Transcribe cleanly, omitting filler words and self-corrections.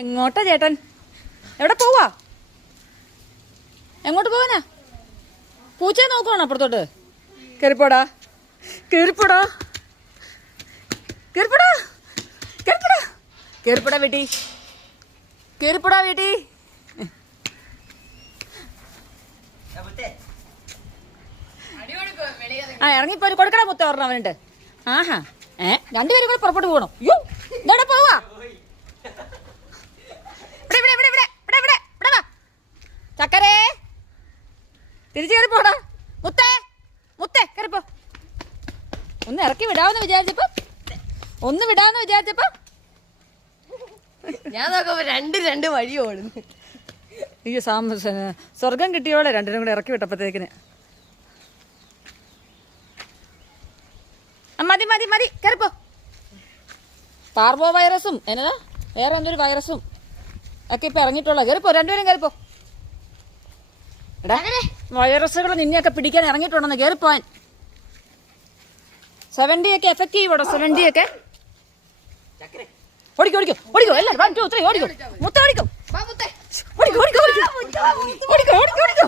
എങ്ങോട്ടാ ചേട്ടൻ? എവിടെ പോവാ? എങ്ങോട്ട് പോവാനാ? പൂച്ചയെ നോക്കുവാണോ അപ്പുറത്തോട്ട്? കേറിപ്പോടാ കേറിപ്പോടാ കേറിപ്പോടാ കേറിപ്പോടാ കേറിപ്പോടാ വീട്ടി കേറിപ്പോടാ വീട്ടി. ആ ഇറങ്ങിപ്പോ കൊടുക്കണ മുത്ത ഓർണം അവനുണ്ട്. ആഹാ രണ്ടുപേരും കൂടെ പുറത്തോട്ട് പോകണം. യോ ഇതോടെ പോവാ. ചക്കരേ തിരിച്ചു കയറിപ്പോടാ. മുത്തേ മുത്തേ കയറിപ്പോ. ഒന്ന് ഇറക്കി വിടാമെന്ന് വിചാരിച്ചപ്പോ ഞാൻ നോക്കുമ്പോ രണ്ട് വഴി ഓടുന്നു. അയ്യോ സ്വർഗം കിട്ടിയോളെ രണ്ടിനും കൂടെ ഇറക്കി വിട്ടപ്പോഴത്തേക്കിന്. മതി മതി മതി കയറിപ്പോ. പാർവോ വൈറസും എന്നതാ വേറെ എന്തൊരു വൈറസും ഒക്കെ ഇപ്പൊ ഇറങ്ങിയിട്ടുള്ള. കയറിപ്പോ രണ്ടുപേരും കയറിപ്പോ. എടാ വൈറസുകൾ നിന്നെയൊക്കെ പിടിക്കാൻ ഇറങ്ങിയിട്ടുണ്ടെന്ന്. കയറിപ്പോവാൻ 70 ഒക്കെ എഫക്റ്റീവ് ഓടോ. 70 ഒക്കെ ഓടിക്കോ ഓടിക്കോ ഓടിക്കോ. എല്ലാം 1 2 3 ഓടിക്കോ. മുത്ത ഓടിക്കോ ഓടിക്കോ ഓടിക്കോ ഓടിക്കോ ഓടിക്കോ ഓടിക്കോ ഓടിക്കോ.